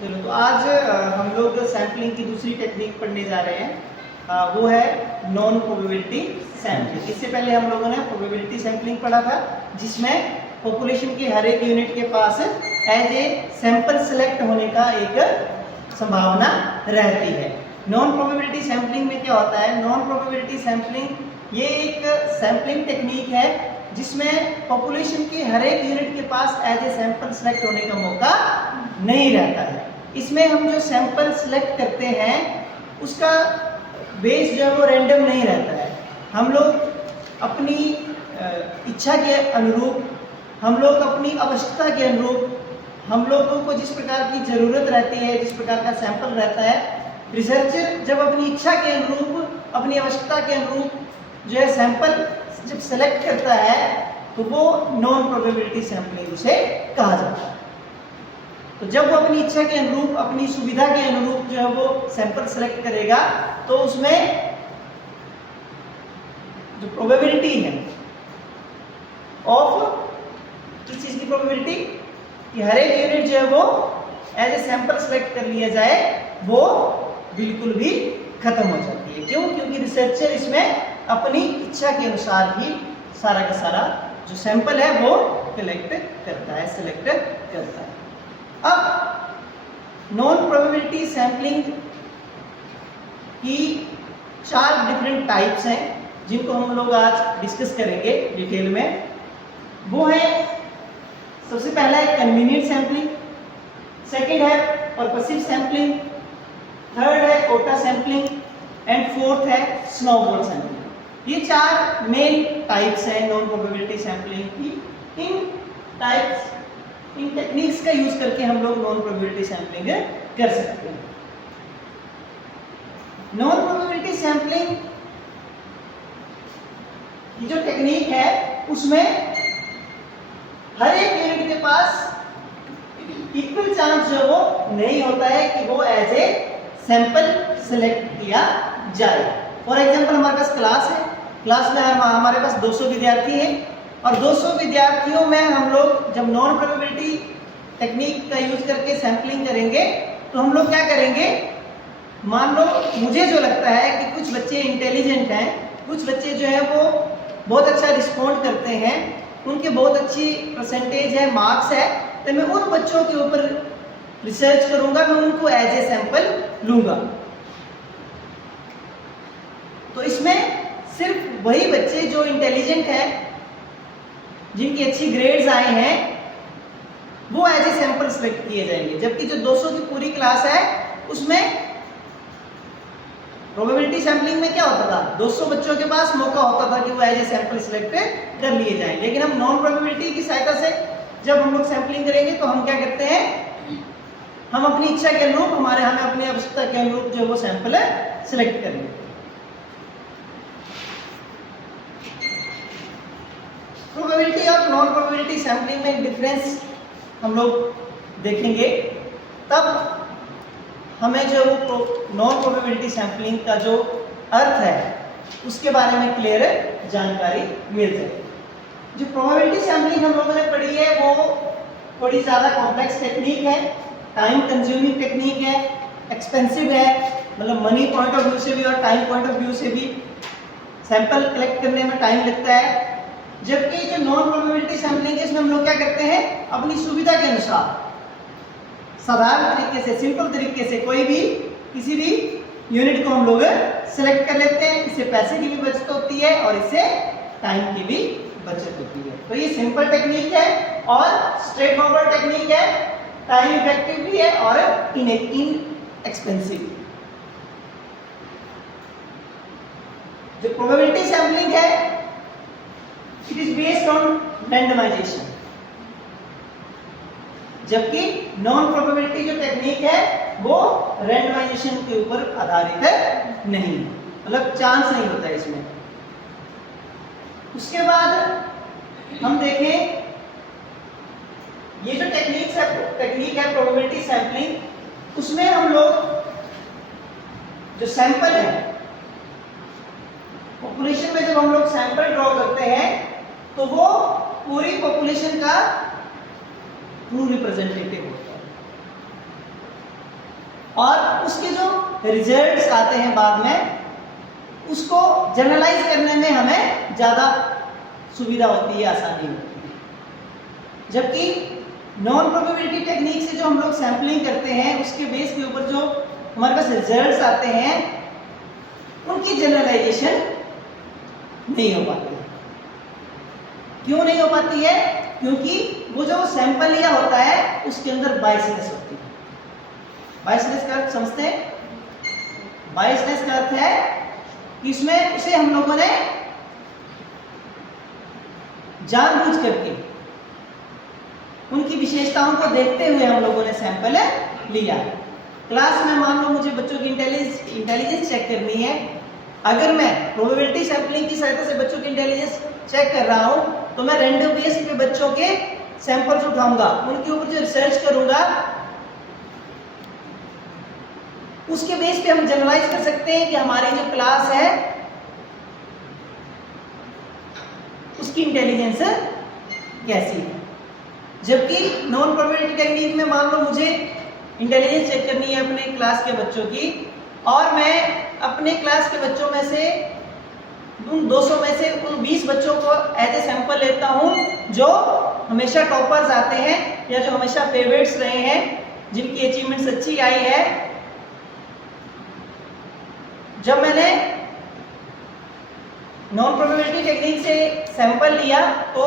चलो तो आज हम लोग सैम्पलिंग की दूसरी टेक्निक पढ़ने जा रहे हैं। वो है नॉन प्रोबेबिलिटी सैम्पलिंग। इससे पहले हम लोगों ने प्रोबेबिलिटी सैम्पलिंग पढ़ा था, जिसमें पॉपुलेशन के हर एक यूनिट के पास एज ए सैंपल सेलेक्ट होने का एक संभावना रहती है। नॉन प्रोबेबिलिटी सैम्पलिंग में क्या होता है? नॉन प्रोबेबिलिटी सैम्पलिंग ये एक सैम्पलिंग टेक्निक है जिसमें पॉपुलेशन के हर एक यूनिट के पास एज ए सैंपल सेलेक्ट होने का मौका नहीं रहता है। इसमें हम जो सैंपल सेलेक्ट करते हैं उसका बेस जो है वो रैंडम नहीं रहता है। हम लोग अपनी इच्छा के अनुरूप, हम लोग अपनी आवश्यकता के अनुरूप, हम लोगों को जिस प्रकार की ज़रूरत रहती है, जिस प्रकार का सैंपल रहता है, रिसर्चर जब अपनी इच्छा के अनुरूप, अपनी आवश्यकता के अनुरूप जो है सैंपल जब सेलेक्ट करता है तो वो नॉन प्रोबेबिलिटी सैम्पलिंग उसे कहा जाता है। तो जब वो अपनी इच्छा के अनुरूप, अपनी सुविधा के अनुरूप जो है वो सैंपल सेलेक्ट करेगा तो उसमें जो प्रोबेबिलिटी है ऑफ किस चीज की प्रोबेबिलिटी कि हर एक यूनिट जो है वो एज ए सैंपल सेलेक्ट कर लिया जाए, वो बिल्कुल भी खत्म हो जाती है। क्यों? क्योंकि रिसर्चर इसमें अपनी इच्छा के अनुसार ही सारा का सारा जो सैंपल है वो कलेक्ट करता है, सेलेक्ट करता है। अब नॉन प्रोबेबिलिटी सैम्पलिंग की 4 डिफरेंट टाइप्स हैं जिनको हम लोग आज डिस्कस करेंगे डिटेल में। वो है, सबसे पहला है कन्वीनियंट सैम्पलिंग, सेकंड है पर्पसिव सैम्पलिंग, थर्ड है कोटा सैम्पलिंग एंड फोर्थ है स्नोबॉल सैम्पलिंग। ये 4 मेन टाइप्स हैं नॉन प्रोबेबिलिटी सैम्पलिंग की। इन टेक्निक्स का यूज करके हम लोग नॉन प्रोबेबिलिटी सैम्पलिंग कर सकते हैं। नॉन प्रोबेबिलिटी सैम्पलिंग की जो टेक्निक है उसमें हर एक यूनिट के पास इक्वल चांस जो वो नहीं होता है कि वो एज ए सैंपल सेलेक्ट किया जाए। फॉर एग्जांपल हमारे पास क्लास है, क्लास में हमारे पास 200 विद्यार्थी हैं और 200 विद्यार्थियों में हम लोग जब नॉन प्रोबेबिलिटी टेक्निक का यूज करके सैम्पलिंग करेंगे तो हम लोग क्या करेंगे, मान लो मुझे जो लगता है कि कुछ बच्चे इंटेलिजेंट हैं, कुछ बच्चे जो है वो बहुत अच्छा रिस्पॉन्ड करते हैं, उनके बहुत अच्छी परसेंटेज है, मार्क्स है, तो मैं उन बच्चों के ऊपर रिसर्च करूंगा, मैं उनको एज ए सैंपल लूंगा। तो इसमें सिर्फ वही बच्चे जो इंटेलिजेंट हैं, जिनकी अच्छी ग्रेड्स आए हैं, वो एज ए सैंपल सेलेक्ट किए जाएंगे। जबकि जो 200 की पूरी क्लास है उसमें प्रोबेबिलिटी सैम्पलिंग में क्या होता था, 200 बच्चों के पास मौका होता था कि वो एज ए सैंपल सेलेक्ट कर लिए जाएं। लेकिन हम नॉन प्रोबेबिलिटी की सहायता से जब हम लोग सैम्पलिंग करेंगे तो हम क्या करते हैं, हम अपनी इच्छा के अनुरूप, हमें अपनी आवश्यकता के अनुरूप जो वो सैंपल सेलेक्ट करेंगे। प्रोबेबिलिटी और नॉन प्रोबेबिलिटी सैम्पलिंग में डिफरेंस हम लोग देखेंगे, तब हमें जो नॉन प्रोबेबिलिटी सैम्पलिंग का जो अर्थ है उसके बारे में क्लियर जानकारी मिल जाएगी। जो प्रोबेबिलिटी सैम्पलिंग हम लोगों ने पढ़ी है वो थोड़ी ज़्यादा कॉम्प्लेक्स टेक्निक है, टाइम कंज्यूमिंग टेक्निक है, एक्सपेंसिव है, मतलब मनी पॉइंट ऑफ व्यू से भी और टाइम पॉइंट ऑफ व्यू से भी सैंपल कलेक्ट करने में टाइम लगता है। जबकि जो नॉन प्रोबेबिलिटी सैम्पलिंग है इसमें हम लोग क्या करते हैं, अपनी सुविधा के अनुसार साधारण तरीके से, सिंपल तरीके से कोई भी किसी भी यूनिट को हम लोग सेलेक्ट कर लेते हैं। इससे पैसे की भी बचत होती है और इससे टाइम की भी बचत होती है। तो ये सिंपल टेक्निक है और स्ट्रेट फॉरवर्ड टेक्निक है, टाइम इफेक्टिव भी है और इनएक्सपेंसिव। जो प्रोबेबिलिटी सैम्पलिंग है it is based on randomisation, जबकि नॉन प्रोबेबिलिटी जो टेक्निक है वो रैंडमाइजेशन के ऊपर आधारित नहीं है, मतलब चांस नहीं होता है इसमें। उसके बाद हम देखें ये जो टेक्निक है प्रोबेबिलिटी सैम्पलिंग, उसमें हम लोग जो सैंपल है पॉपुलेशन में जब हम लोग सैंपल ड्रॉ करते हैं तो वो पूरी पॉपुलेशन का ट्रू रिप्रेजेंटेटिव होता है। और उसके जो रिजल्ट्स आते हैं बाद में उसको जनरलाइज करने में हमें ज़्यादा सुविधा होती है, आसानी होती है। जबकि नॉन प्रोबेबिलिटी टेक्निक से जो हम लोग सैम्पलिंग करते हैं उसके बेस के ऊपर जो हमारे पास रिजल्ट्स आते हैं उनकी जनरलाइजेशन नहीं हो पाती है। क्यों नहीं हो पाती है? क्योंकि वो जो सैंपल लिया होता है उसके अंदर बायसनेस होती है। बायसनेस का अर्थ समझते हैं? बायसनेस का अर्थ है कि इसमें उसे हम लोगों ने जानबूझ करके उनकी विशेषताओं को देखते हुए हम लोगों ने सैंपल लिया। क्लास में मान लो मुझे बच्चों की इंटेलिजेंस चेक करनी है, अगर मैं प्रोबेबिलिटी सैंपलिंग की सहायता से बच्चों की इंटेलिजेंस चेक कर रहा हूं तो मैं रैंडम बेस पे बच्चों के सैंपल्स उठाऊंगा, उनके ऊपर जो रिसर्च करूंगा उसके बेस पे हम जनरलाइज कर सकते हैं कि हमारी जो क्लास है उसकी इंटेलिजेंस कैसी है। जबकि नॉन प्रोबेबिलिटी टेक्निक में मान लो मुझे इंटेलिजेंस चेक करनी है अपने क्लास के बच्चों की और मैं अपने क्लास के बच्चों में से उन 200 में से उन 20 बच्चों को एज ए सैंपल लेता हूं जो हमेशा टॉपर्स आते हैं या जो हमेशा फेवरेट्स रहे हैं, जिनकी अचीवमेंट्स अच्छी आई है। जब मैंने नॉन प्रोबेबिलिटी टेक्निक से सैंपल लिया तो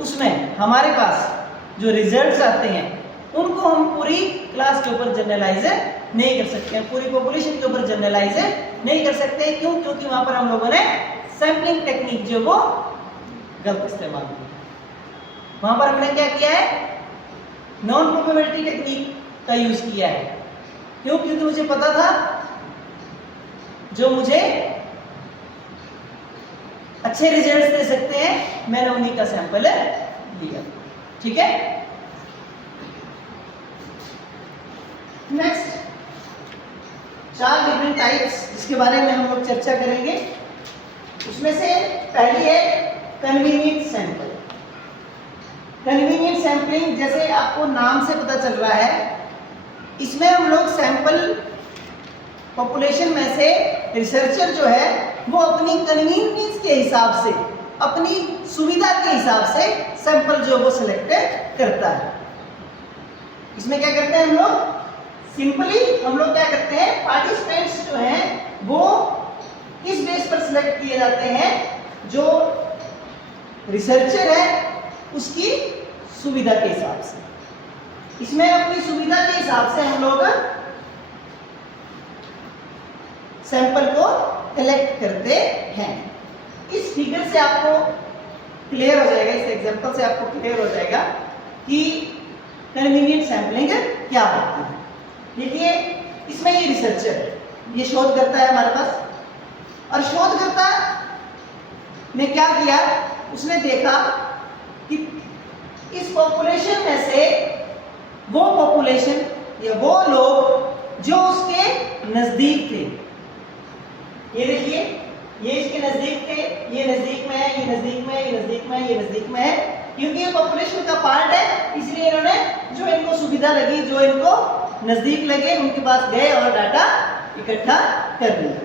उसमें हमारे पास जो रिजल्ट्स आते हैं उनको हम पूरी क्लास के ऊपर जनरलाइज नहीं कर सकते हैं, पूरी पॉपुलेशन के ऊपर जनरलाइज नहीं कर सकते। क्यों? क्योंकि वहां पर हम लोगों ने सैंपलिंग टेक्निक जो वो गलत इस्तेमाल की। वहां पर हमने क्या किया है? नॉन प्रोबेबिलिटी टेक्निक का यूज किया है। क्यों? क्योंकि मुझे पता था जो मुझे अच्छे रिजल्ट्स दे सकते हैं, मैंने उन्हीं का सैंपल लिया। ठीक है, नेक्स्ट 4 डिफरेंट टाइप्स जिसके बारे में हम लोग चर्चा करेंगे। उसमें से पहली है कन्वीनियंट सैंपल। कन्वीनियंट सैंपलिंग जैसे आपको नाम से पता चल रहा है, इसमें हम लोग सैंपल पॉपुलेशन में से रिसर्चर जो है वो अपनी कन्वीनियंस के हिसाब से, अपनी सुविधा के हिसाब से सैंपल जो वो सिलेक्ट करता है। इसमें क्या करते हैं हम लोग? सिंपली हम लोग क्या करते हैं, पार्टिसिपेंट्स जो हैं वो किस बेस पर सिलेक्ट किए जाते हैं? जो रिसर्चर है उसकी सुविधा के हिसाब से। इसमें अपनी सुविधा के हिसाब से हम लोग सैंपल को कलेक्ट करते हैं। इस फिगर से आपको क्लियर हो जाएगा, इस एग्जांपल से आपको क्लियर हो जाएगा कि कन्वीनियंट सैंपलिंग क्या होती है। देखिए इसमें ये रिसर्चर है, ये शोधकर्ता है हमारे पास, और शोधकर्ता ने क्या किया? उसने देखा कि इस पॉपुलेशन में से वो पॉपुलेशन या वो लोग जो उसके नजदीक थे, ये देखिए ये इसके नजदीक थे, ये नजदीक में है, ये नजदीक में है, ये नजदीक में है, ये नजदीक में है, क्योंकि ये पॉपुलेशन का पार्ट है, इसलिए इन्होंने जो इनको सुविधा लगी, जो इनको नजदीक लगे, उनके पास गए और डाटा इकट्ठा कर लिया।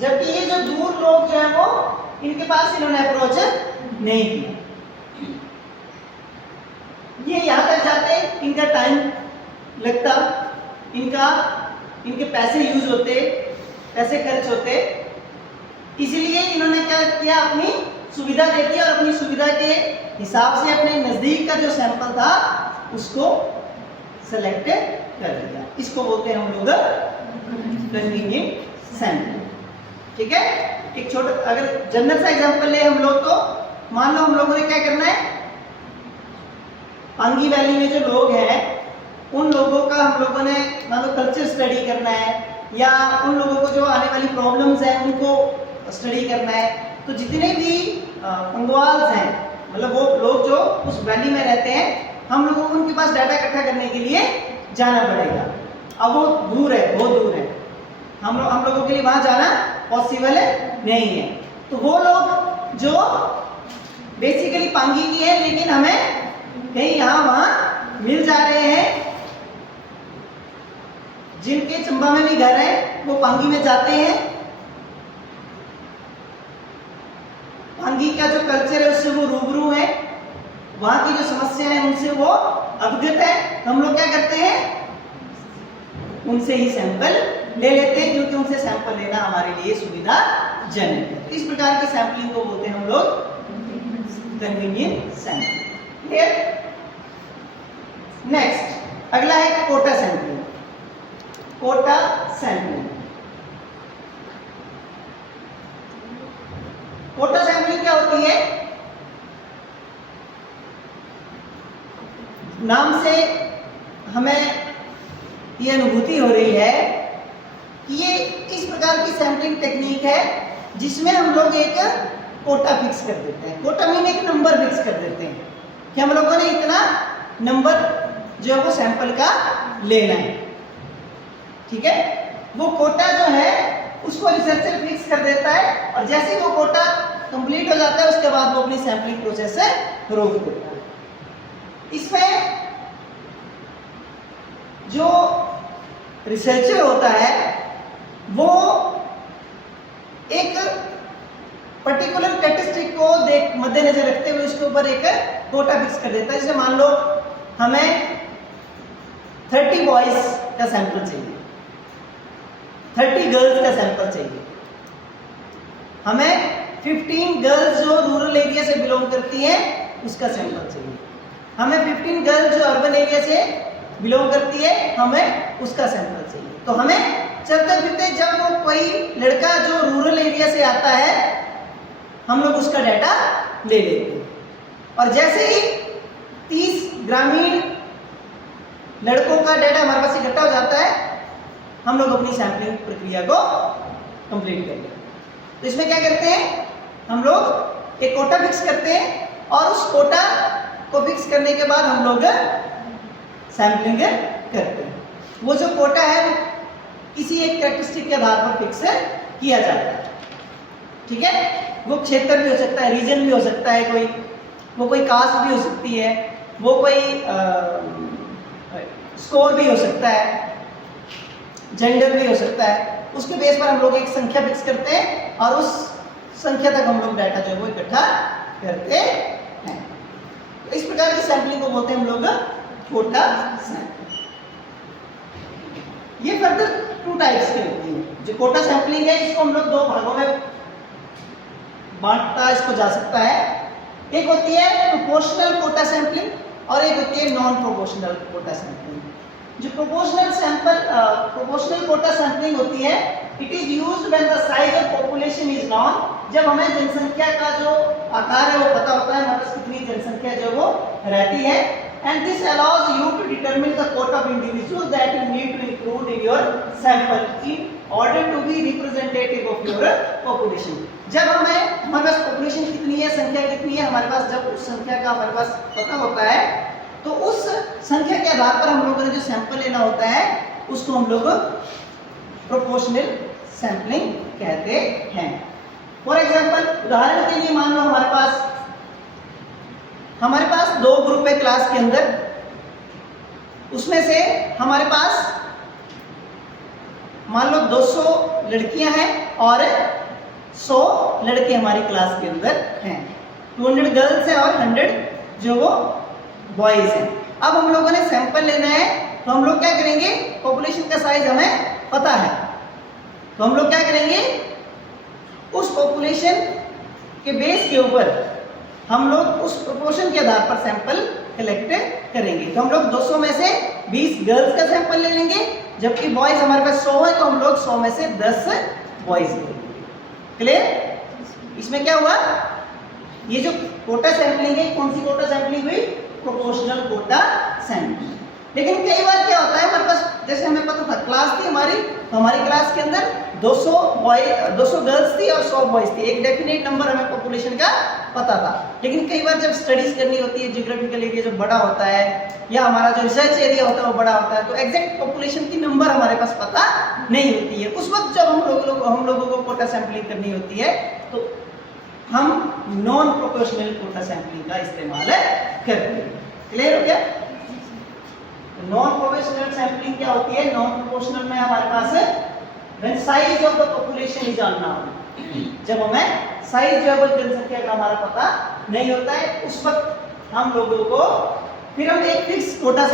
जबकि ये जो दूर लोग जो है वो इनके पास इन्होंने अप्रोच नहीं किया। ये यहां तक जाते, इनका टाइम लगता, इनके पैसे यूज होते, पैसे खर्च होते, इसलिए इन्होंने क्या किया? अपनी सुविधा देखी और अपनी सुविधा के हिसाब से अपने नजदीक का जो सैंपल था उसको सेलेक्ट कर लिया। इसको बोलते हैं हम लोग कन्वीनियंट सैंपल। ठीक है, एक छोटा अगर जनरल सा एग्जांपल ले हम लोग, तो मान लो हम लोगों ने क्या करना है, पांगी वैली में जो लोग हैं उन लोगों का हम लोगों ने मान लो कल्चर स्टडी करना है, या उन लोगों को जो आने वाली प्रॉब्लम्स हैं उनको स्टडी करना है। तो जितने भी पंगवाल्स हैं, मतलब वो लोग जो उस वैली में रहते हैं, हम लोगों को उनके पास डाटा इकट्ठा करने के लिए जाना पड़ेगा। अब वो दूर है, बहुत दूर है, हम लोगों के लिए वहां जाना पॉसिबल नहीं है। तो वो लोग जो बेसिकली पांगी की है लेकिन हमें कहीं यहाँ वहां मिल जा रहे हैं, जिनके चंबा में भी घर है वो पांगी में जाते हैं, पांगी का जो कल्चर है उससे वो रूबरू है, वहां की जो समस्या है उनसे वो अवगत है। तो हम लोग क्या करते हैं, उनसे ही सैंपल ले लेते हैं, क्योंकि उनसे सैंपल लेना हमारे लिए सुविधाजनक है। इस प्रकार की सैंपलिंग को बोलते हैं हम लोग कन्वीनियंट सैंपलिंग। क्लियर? नेक्स्ट अगला है quota sampling. Quota sampling, quota sampling क्या होती है? नाम से हमें ये अनुभूति हो रही है कि ये इस प्रकार की सैंपलिंग टेक्निक है जिसमें हम लोग एक कोटा फिक्स कर देते हैं। कोटा मीन एक नंबर फिक्स कर देते हैं कि हम लोगों ने इतना नंबर जो है वो सैंपल का लेना है। ठीक है, वो कोटा जो है उसको रिसर्चर फिक्स कर देता है, और जैसे ही वो कोटा कंप्लीट हो जाता है उसके बाद वो अपनी सैंपलिंग प्रोसेस से रोक देता है। इसमें जो रिसर्चर होता है वो एक पर्टिकुलर स्टैटिस्टिक को मद्देनजर रखते हुए उसके ऊपर एक कोटा फिक्स कर देता है। जैसे मान लो हमें 30 बॉयज का सैंपल चाहिए, 30 गर्ल्स का सैंपल चाहिए, हमें 15 गर्ल्स जो रूरल एरिया से बिलोंग करती हैं उसका सैंपल चाहिए, हमें 15 गर्ल्स जो अर्बन एरिया से बिलोंग करती है हमें उसका सैंपल चाहिए। तो हमें चलते फिरते जब वो कोई लड़का जो रूरल एरिया से आता है हम लोग उसका डाटा ले लेते हैं, और जैसे ही 30 ग्रामीण लड़कों का डाटा हमारे पास इकट्ठा हो जाता है हम लोग अपनी सैंपलिंग प्रक्रिया को कंप्लीट कर लेते हैं। तो इसमें क्या करते हैं, हम लोग एक कोटा फिक्स करते हैं, और उस कोटा को फिक्स करने के बाद हम लोग सैंपलिंग करते हैं। वो जो कोटा है वो किसी एक कैरेक्टरिस्टिक के आधार पर फिक्स किया जाता है। ठीक है, वो क्षेत्र भी हो सकता है, रीजन भी हो सकता है, कोई कास्ट भी हो सकती है, वो कोई स्कोर भी हो सकता है, जेंडर भी हो सकता है। उसके बेस पर हम लोग एक संख्या फिक्स करते हैं और उस संख्या तक हम लोग डाटा जो है वो इकट्ठा करते हैं। तो इस प्रकार की सैंपलिंग को बोलते हैं हम लोग कोटा सैंपलिंग। ये फर्दर 2 टाइप्स की होती है। जो कोटा सैंपलिंग है इसको हम लोग 2 भागों में बांटा इसको जा सकता है। एक होती है प्रोपोर्शनल कोटा सैंपलिंग और एक होती है नॉन प्रोपोर्शनल कोटा सैंपलिंग। जो प्रोपोर्शनल कोटा सैंपलिंग होती है, it is used when the size of population is non. जब हमें जनसंख्या का जो आकार है वो पता होता है, हमारे पास कितनी जनसंख्या जो वो रहती है, and this allows you to determine the quota of individuals that you need to include in your sample in order to be representative of your population। जब हमारे पास पॉपुलेशन कितनी है, संख्या कितनी है, हमारे पास जब उस संख्या का हमारे पास पता होता है तो उस संख्या के आधार पर हम लोगों ने जो सैंपल लेना होता है उसको हम लोग प्रोपोर्शनल सैंपलिंग कहते हैं। फॉर एग्जांपल, उदाहरण के लिए मान लो हमारे पास 2 ग्रुप है क्लास के अंदर, उसमें से हमारे पास मान लो 200 लड़कियां हैं और 100 लड़के हमारी क्लास के अंदर हैं। 200 गर्ल्स हैं और 100 जो वो बॉयज हैं। अब हम लोगों ने सैंपल लेना है तो हम लोग क्या करेंगे, पॉपुलेशन का साइज हमें पता है तो हम लोग क्या करेंगे, उस पॉपुलेशन के बेस के ऊपर हम लोग उस प्रोपोर्शन के आधार पर सैंपल कलेक्ट करेंगे। तो हम लोग 200 में से 20 गर्ल्स का सैंपल ले लेंगे, जबकि बॉयज हमारे पास 100 है तो हम लोग 100 में से 10 बॉयज ले लेंगे। क्लियर? इसमें क्या हुआ, ये जो कोटा सैंपलिंग है, कौन सी कोटा सैंपलिंग हुई, प्रोपोर्शनल कोटा सैंपलिंग। लेकिन कई बार क्या होता है, हमारे पास जैसे हमें पता था क्लास थी हमारी, तो हमारी क्लास के अंदर 200 गर्ल्स थी और 100 बॉयज थी, एक डेफिनेट नंबर हमें पॉपुलेशन का पता था। लेकिन कई बार जब स्टडीज करनी होती है, जियोग्राफिकल एरिया जो बड़ा होता है या हमारा जो रिसर्च एरिया होता है वो बड़ा होता है, तो एग्जैक्ट पॉपुलेशन की नंबर हमारे पास पता नहीं होती है। उस वक्त जब हम लोगों को कोटा सैंपलिंग करनी होती है तो हम नॉन प्रोपोर्शनल कोटा सैंपलिंग का इस्तेमाल करते हैं। क्लियर हो गया? नॉन प्रोपोर्शनल सैंपलिंग क्या होती है? नॉन प्रोपोर्शनल में हमारे पास when size of the population is unknown, जब हमें साइज जो है वो जनसंख्या का हमारा पता नहीं होता है, उस वक्त हम लोगों को फिर हम एक फिक्स कोटा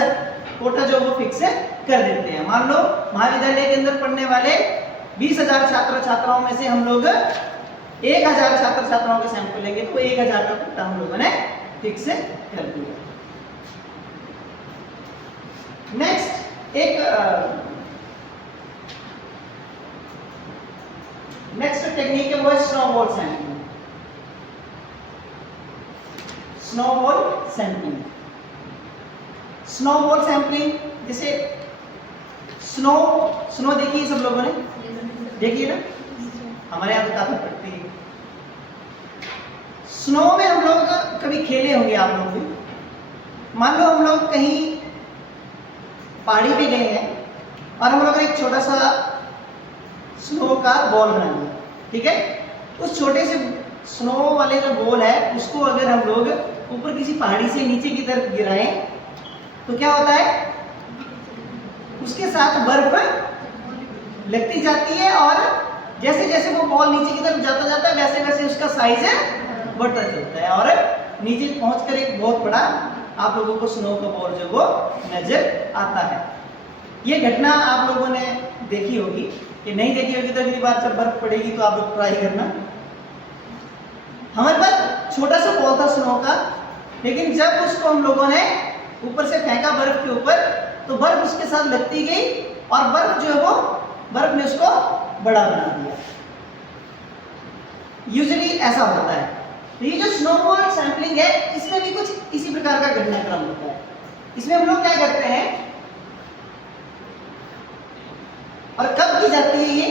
जो वो फिक्स कर देते हैं। मान लो महाविद्यालय के अंदर पढ़ने वाले 20,000 छात्र छात्राओं में से हम लोग 1,000 छात्र छात्राओं के सैंपल लेंगे, तो 1,000 का कोटा हम लोगों ने फिक्स कर दिया। नेक्स्ट टेक्निक है वो है स्नोबॉल सैंपलिंग। स्नोबॉल सैंपलिंग जैसे स्नो देखिए सब लोगों ने, देखिए ना, हमारे यहाँ तो काफी पड़ती है। स्नो में हम लोग कभी खेले होंगे आप लोग भी। मान लो हम लोग कहीं पहाड़ी पे गए हैं और हम लोग एक छोटा सा स्नो का बॉल बना लिया, ठीक है। उस छोटे से स्नो वाले जो बॉल है उसको अगर हम लोग ऊपर किसी पहाड़ी से नीचे की तरफ गिराएं तो क्या होता है? उसके साथ बर्फ लगती जाती है और जैसे जैसे वो बॉल नीचे की तरफ जाता है वैसे वैसे उसका साइज बढ़ता चलता है और नीचे पहुंचकर एक बहुत बड़ा आप लोगों को स्नो का बॉल जो वो नजर आता है। ये घटना आप लोगों ने देखी होगी, कि नहीं देखी होगी तो अगली बार जब बर्फ पड़ेगी तो आप लोग ट्राई करना। हमारे पास छोटा सा बॉल था स्नो का, लेकिन जब उसको हम लोगों ने ऊपर से फेंका बर्फ के ऊपर तो बर्फ उसके साथ लगती गई और बर्फ जो है वो बर्फ ने उसको बड़ा बना दिया। यूजुअली ऐसा होता है। तो ये जो स्नोबॉल सैंपलिंग है इसमें भी कुछ इसी प्रकार का घटनाक्रम होता है। इसमें हम लोग क्या करते हैं और कब की जाती है ये?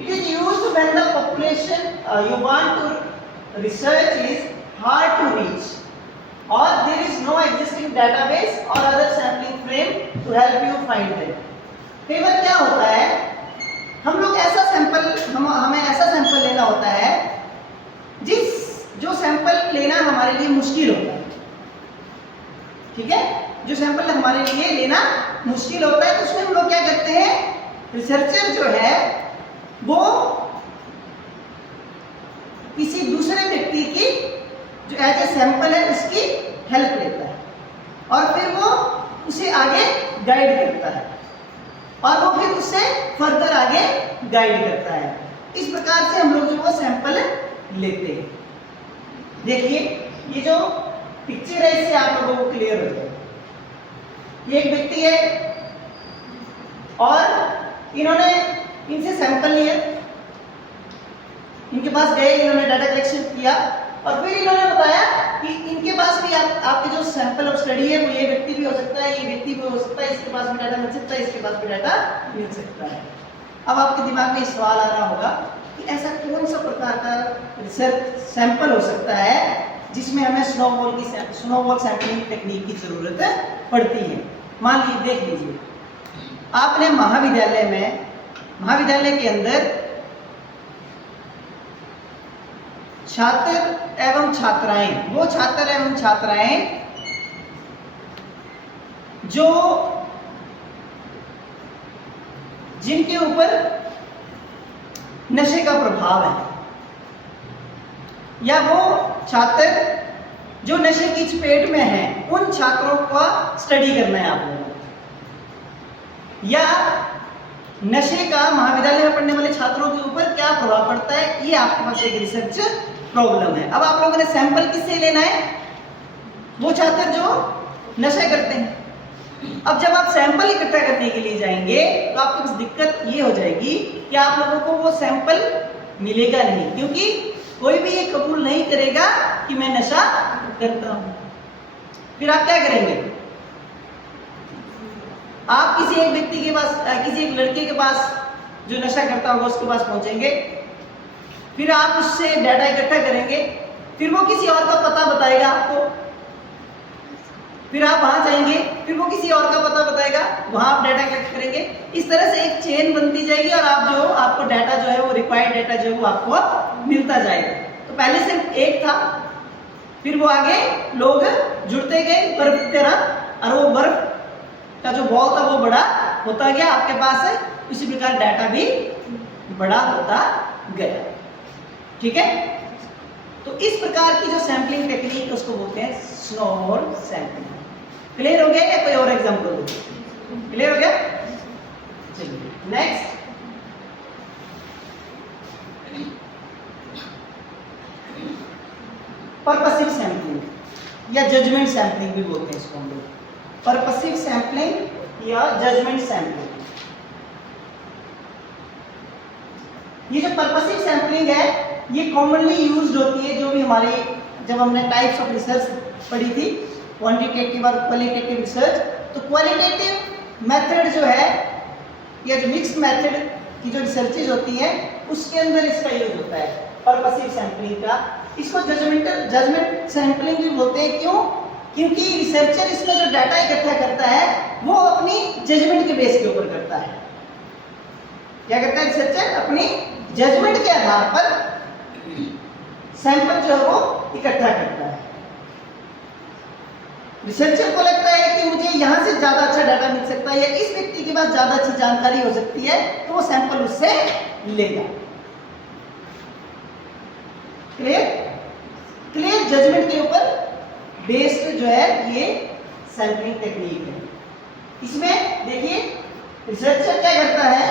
It is used when the population you want to research is hard to reach or there is no existing database or other sampling frame to help you find them। कई बार क्या होता है, हम लोग ऐसा सैंपल हमें ऐसा सैंपल लेना होता है जो सैंपल लेना हमारे लिए मुश्किल होता है, ठीक है। जो सैंपल हमारे लिए लेना मुश्किल होता है तो उसमें हम लोग क्या करते हैं, रिसर्चर जो है वो किसी दूसरे व्यक्ति की जो एज ए सैंपल है उसकी हेल्प लेता है और फिर वो उसे आगे गाइड करता है और वो फिर उससे फर्दर आगे गाइड करता है। इस प्रकार से हम लोग जो वो सैंपल लेते हैं। देखिए ये जो पिक्चर है इससे आप लोगों को क्लियर हो जाए। ये एक व्यक्ति है और इन्होंने इनसे सैंपल लिया, इनके पास गए, इन्होंने डाटा कलेक्शन किया और फिर इन्होंने बताया कि इनके पास भी आपके जो सैंपल ऑफ स्टडी है वो ये व्यक्ति भी हो सकता है, ये व्यक्ति भी हो सकता है, इसके पास भी डाटा मिल सकता है, इसके पास भी डाटा मिल सकता है। अब आपके दिमाग में सवाल आ रहा होगा कि ऐसा कौन सा प्रकार का रिसर्च सैंपल हो सकता है जिसमें हमें स्नोबॉल सैंपलिंग टेक्निक की जरूरत पड़ती है। मान लीजिए, देख लीजिए, आपने महाविद्यालय के अंदर छात्र एवं छात्राएं, वो छात्र एवं छात्राएं जो जिनके ऊपर नशे का प्रभाव है या वो छात्र जो नशे की चपेट में हैं, उन छात्रों का स्टडी करना है आप लोगों को, या नशे का महाविद्यालय में पढ़ने वाले छात्रों के ऊपर क्या प्रभाव पड़ता है, ये आपके पास एक रिसर्च प्रॉब्लम है। अब आप लोगों ने सैंपल किससे लेना है? वो छात्र जो नशा करते हैं। अब जब आप सैंपल इकट्ठा करने के लिए जाएंगे तो आपके पास दिक्कत ये हो जाएगी कि आप लोगों को वो सैंपल मिलेगा नहीं, क्योंकि कोई भी ये कबूल नहीं करेगा कि मैं नशा करता हूं। फिर आप क्या करेंगे? आप किसी एक व्यक्ति के पास, किसी एक लड़के के पास जो नशा करता होगा उसके पास पहुंचेंगे, फिर आप उससे डाटा इकट्ठा करेंगे, फिर वो किसी और का पता बताएगा आपको, फिर आप वहां जाएंगे, फिर वो किसी और का पता बताएगा, वहां आप डाटा कलेक्ट करेंगे। इस तरह से एक चेन बनती जाएगी और आपको डाटा जो है वो रिक्वायर्ड डाटा जो है वो आपको मिलता जाएगा। तो पहले सिर्फ एक था, फिर वो आगे लोग जुड़ते गए बर्फ की तरह, और वो बर्फ का जो बॉल था वो बड़ा होता गया आपके पास है, उसी प्रकार डाटा भी बड़ा होता गया। ठीक है, तो इस प्रकार की जो सैंपलिंग टेक्निक उसको बोलते हैं स्नोबॉल सैंपलिंग। क्लियर हो गया या कोई और एग्जांपल दो? क्लियर हो गया? चलिए नेक्स्ट, पर्पसिव सैंपलिंग या जजमेंट सैंपलिंग भी बोलते हैं इसको हम लोग। पर्पसिव सैंपलिंग या जजमेंट सैंपलिंग। ये जो पर्पसिव सैंपलिंग है ये कॉमनली यूज्ड होती है, जो भी हमारी जब हमने टाइप्स ऑफ रिसर्च पढ़ी थी, क्वांटिटेटिव और क्वालिटेटिव रिसर्च, तो क्वालिटेटिव मेथड जो है या जो मिक्स्ड मेथड की जो रिसर्चेज होती हैं उसके अंदर इसका यूज होता है पर्पसिव सैंपलिंग का। इसको जजमेंट सैंपलिंग भी बोलते हैं। क्यों? क्योंकि रिसर्चर इसमें जो डाटा इकट्ठा करता है वो अपनी जजमेंट के बेस के ऊपर करता है। क्या करता है रिसर्चर? अपनी जजमेंट के आधार पर सैंपल जो है वो इकट्ठा करता है। रिसर्चर को लगता है कि मुझे यहां से ज्यादा अच्छा डाटा मिल सकता है या इस व्यक्ति के पास ज्यादा अच्छी जानकारी हो सकती है, तो वो सैंपल उससे लेगा। क्लियर जजमेंट के ऊपर बेस्ड जो है ये सैंपलिंग टेक्निक है। इसमें देखिए रिसर्चर क्या करता है,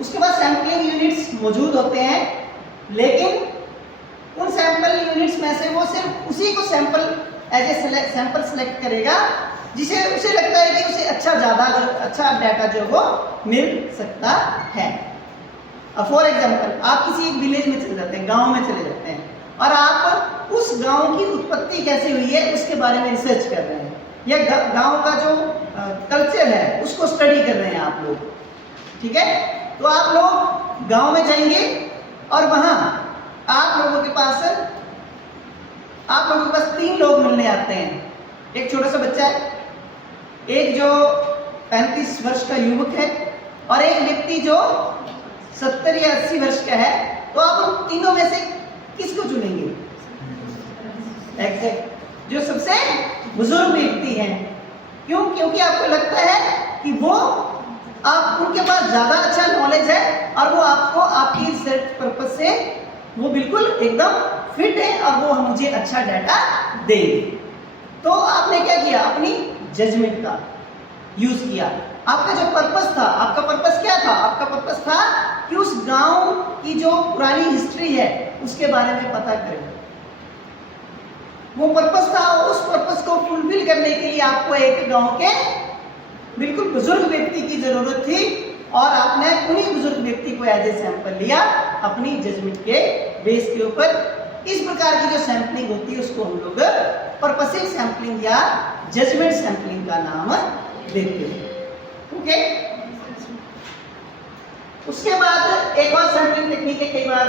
उसके पास सैंपलिंग यूनिट्स मौजूद होते हैं, लेकिन उन सैंपल यूनिट्स में से वो सिर्फ उसी को sample as a sample select करेगा जिसे उसे लगता है कि उसे अच्छा डाटा जो वो मिल सकता है। फॉर एग्जाम्पल आप किसी एक विलेज में चले जाते हैं, गांव में चले जाते हैं, और आप उस गांव की उत्पत्ति कैसे हुई है उसके बारे में रिसर्च कर रहे हैं, या गांव का जो कल्चर है उसको स्टडी कर रहे हैं आप लोग। ठीक है, तो आप लोग गांव में जाएंगे और वहां आप लोगों के पास 3 लोग मिलने आते हैं। एक छोटा सा बच्चा है, एक जो 35 वर्ष का युवक है, और एक व्यक्ति जो 70 या 80 वर्ष का है। तो आप उन तीनों में से किसको चुनेंगे? एग्जैक्ट जो सबसे बुजुर्ग व्यक्ति है। क्यों? क्योंकि आपको लगता है कि वो आप उनके पास ज्यादा अच्छा नॉलेज है और वो आपको आपकी रिसर्च पर्पस से वो बिल्कुल एकदम फिट है और वो मुझे अच्छा डाटा देंगे। तो आपने क्या किया? अपनी जजमेंट का यूज किया। आपका जो पर्पस था, आपका पर्पस क्या था? आपका पर्पस था कि उस गांव की जो पुरानी हिस्ट्री है उसके बारे में पता करें। वो पर्पस था, उस पर्पस को फुलफिल करने के लिए आपको एक गांव के बिल्कुल बुजुर्ग व्यक्ति की जरूरत थी, और आपने उन्हीं बुजुर्ग व्यक्ति को एज ए सैंपल लिया अपनी जजमेंट के बेस के ऊपर। इस प्रकार की जो सैंपलिंग होती है उसको हम लोग पर्पसिव सैंपलिंग या जजमेंट सैंपलिंग का नाम देते हैं। ओके, उसके बाद एक और सैंपलिंग टेक्निक है, कई बार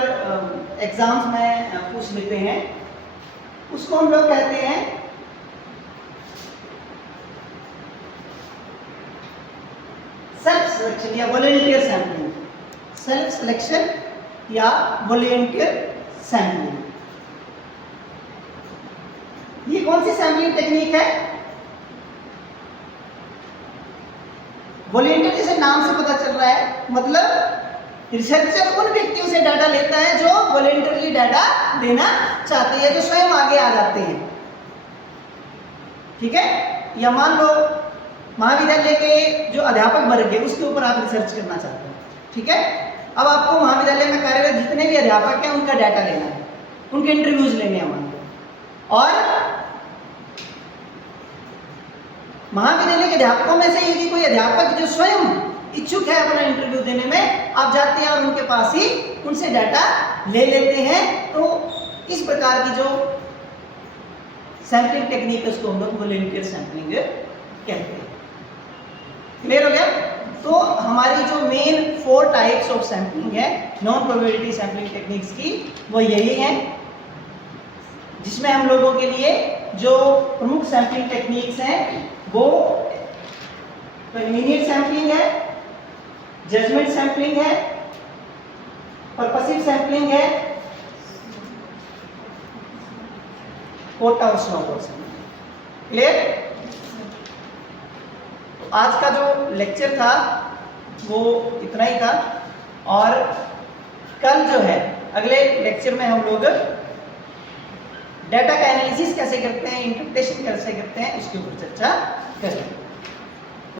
एग्जाम्स में पूछ लेते हैं, उसको हम लोग कहते हैं सेल्फ सिलेक्शन या वॉलंटियर सैंपलिंग। सेल्फ सिलेक्शन या वॉलंटियर सैंपलिंग, ये कौन सी सैंपलिंग टेक्निक है? वॉलंटियर जैसे नाम से पता चल रहा है, मतलब रिसर्चर उन व्यक्तियों से डाटा लेता है जो वॉलंटियरली डाटा देना चाहते हैं, जो स्वयं आगे आ जाते हैं। ठीक है, या मान लो महाविद्यालय के जो अध्यापक वर्ग है उसके ऊपर आप रिसर्च करना चाहते हैं। ठीक है, अब आपको महाविद्यालय में कार्यरत जितने भी अध्यापक हैं उनका डाटा लेना है, उनके इंटरव्यूज लेने हैं मान लो, और महाविद्यालय के अध्यापकों में से यदि कोई अध्यापक जो स्वयं इच्छुक है अपना इंटरव्यू देने में, आप जाते हैं और उनके पास ही उनसे डाटा ले लेते हैं। तो इस प्रकार की जो सैंपलिंग टेक्निक है उसको हम लोग वॉलंटियर सैंपलिंग कहते हैं। क्लियर हो गया? तो हमारी जो मेन 4 टाइप्स ऑफ सैंपलिंग है नॉन प्रोबेबिलिटी सैंपलिंग टेक्निक्स की, वो यही है, जिसमें हम लोगों के लिए जो प्रमुख सैंपलिंग टेक्निक्स हैं वो कन्वीनियंट सैंपलिंग है, जजमेंट सैंपलिंग है, पर्पसिव सैंपलिंग है, कोटा और स्नोबॉल सैंपलिंग। क्लियर? तो आज का जो लेक्चर था वो इतना ही था, और कल जो है अगले लेक्चर में हम लोग डाटा का एनालिसिस कैसे करते हैं, इंटरप्रिटेशन कैसे करते हैं, उसके ऊपर चर्चा करेंगे।